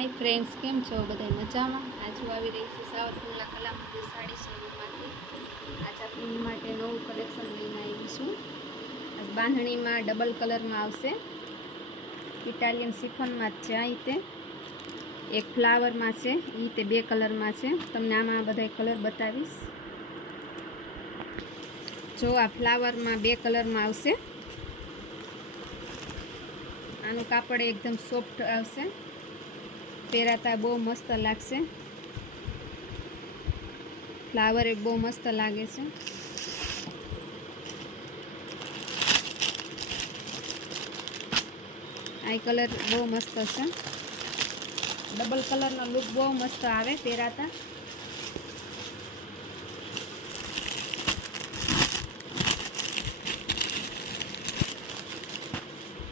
Hi friends, केम छो बधाय मजामां। आज હું આવી રહી છું સાવરકુંડલા કલા મંદિર સાડી શોરૂમમાંથી। આજ આપણી માટે નવું કલેક્શન લઈને આવી છું। આજ બાંધણીમાં ડબલ કલરમાં આવશે, ઇટાલિયન શિફોનમાં છે। આ રીતે એક ફ્લાવરમાં છે, એ રીતે બે કલરમાં છે। તમને આમાં બધા કલર બતાવીશ। જો આ ફ્લાવરમાં બે કલરમાં આવશે। આનું કાપડ એકદમ સોફ્ટ આવશે, પહેરાતા બહુ મસ્ત લાગશે। ફ્લાવર એ બહુ મસ્ત લાગે છે। આ કલર બહુ મસ્ત છે, ડબલ કલરનો લુક બહુ મસ્ત આવે પહેરાતા।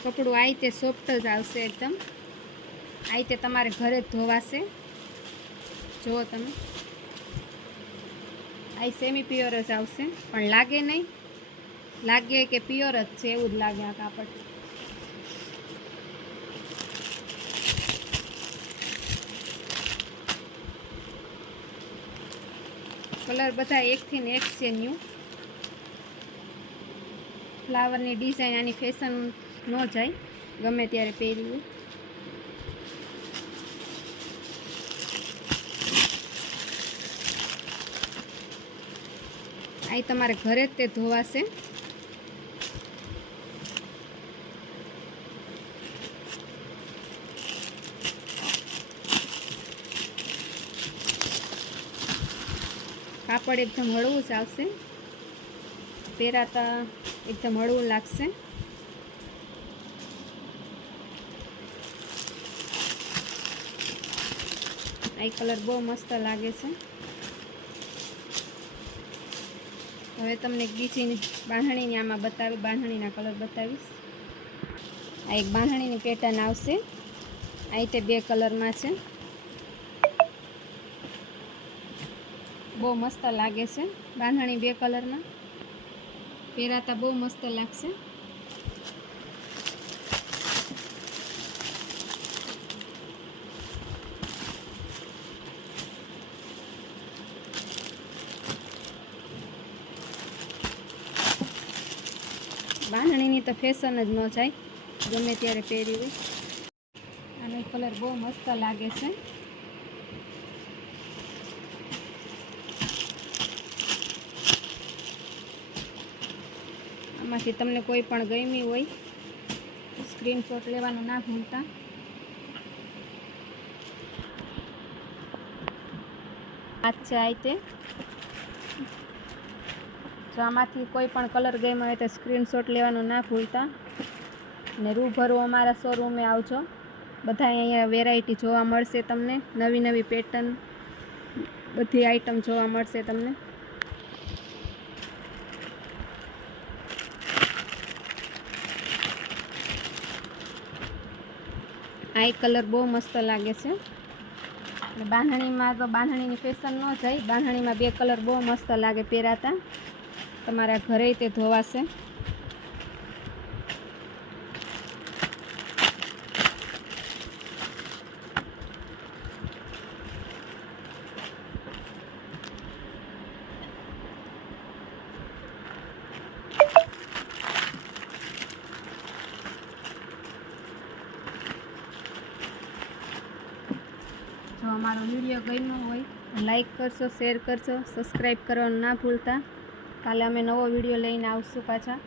કપડું આ રીતે સોફ્ટ જ આવશે એકદમ। આ રીતે તમારે ઘરે ધોવાશે। જુઓ તમે, આ સેમી પ્યોર જ આવશે, પણ લાગે નહીં, લાગે કે પ્યોર જ છે એવું જ લાગે આ કાપડ। કલર બધા એકથી ને એક છે ન્યૂ। ફ્લાવરની ડિઝાઇન આની ફેશન ન જાય, ગમે ત્યારે પહેરવી। આ તમારે ઘરે જ તે ધોવાશે। કાપડ એકદમ હળવું જ આવશે, પહેરાતા એકદમ હળવું લાગશે। આ કલર બહુ મસ્ત લાગે છે। હવે તમને બીજી બાંધણીની આમાં બતાવી, બાંધણીના કલર બતાવીશ। આ એક બાંધણીની પેટર્ન આવશે, આ રીતે બે કલરમાં છે, બહુ મસ્ત લાગે છે। બાંધણી બે કલરમાં પહેરાતા બહુ મસ્ત લાગશે। બાંધણીની તો ફેશન જ ન જાય, ગમે ત્યારે પહેરી હોય। આનો કલર બહુ મસ્ત લાગે છે। આમાંથી તમને કોઈ પણ ગમી હોય સ્ક્રીનશોટ લેવાનું ના ભૂલતા। આ છે આ રીતે, જો આમાંથી કોઈ પણ કલર ગમ્યો હોય તો સ્ક્રીનશોટ લેવાનું ના ભૂલતા। અને રૂબરૂ અમારા શોરૂમે આવજો, બધા અહીંયા વેરાયટી જોવા મળશે તમને, નવી નવી પેટર્ન બધી આઈટમ જોવા મળશે તમને। આ કલર બહુ મસ્ત લાગે છે। બાંધણીમાં તો બાંધણીની ફેશન ન જાય, બાંધણીમાં બે કલર બહુ મસ્ત લાગે પહેરાતા, તમારા ઘરે તે ધોવાશે। જો અમારો વિડીયો ગમ્યો હોય લાઈક કરશો, શેર કરશો, સબસ્ક્રાઈબ કરવાનું ના ભૂલતા। કાલે અમે નવો વિડીયો લઈને આવશું પાછા।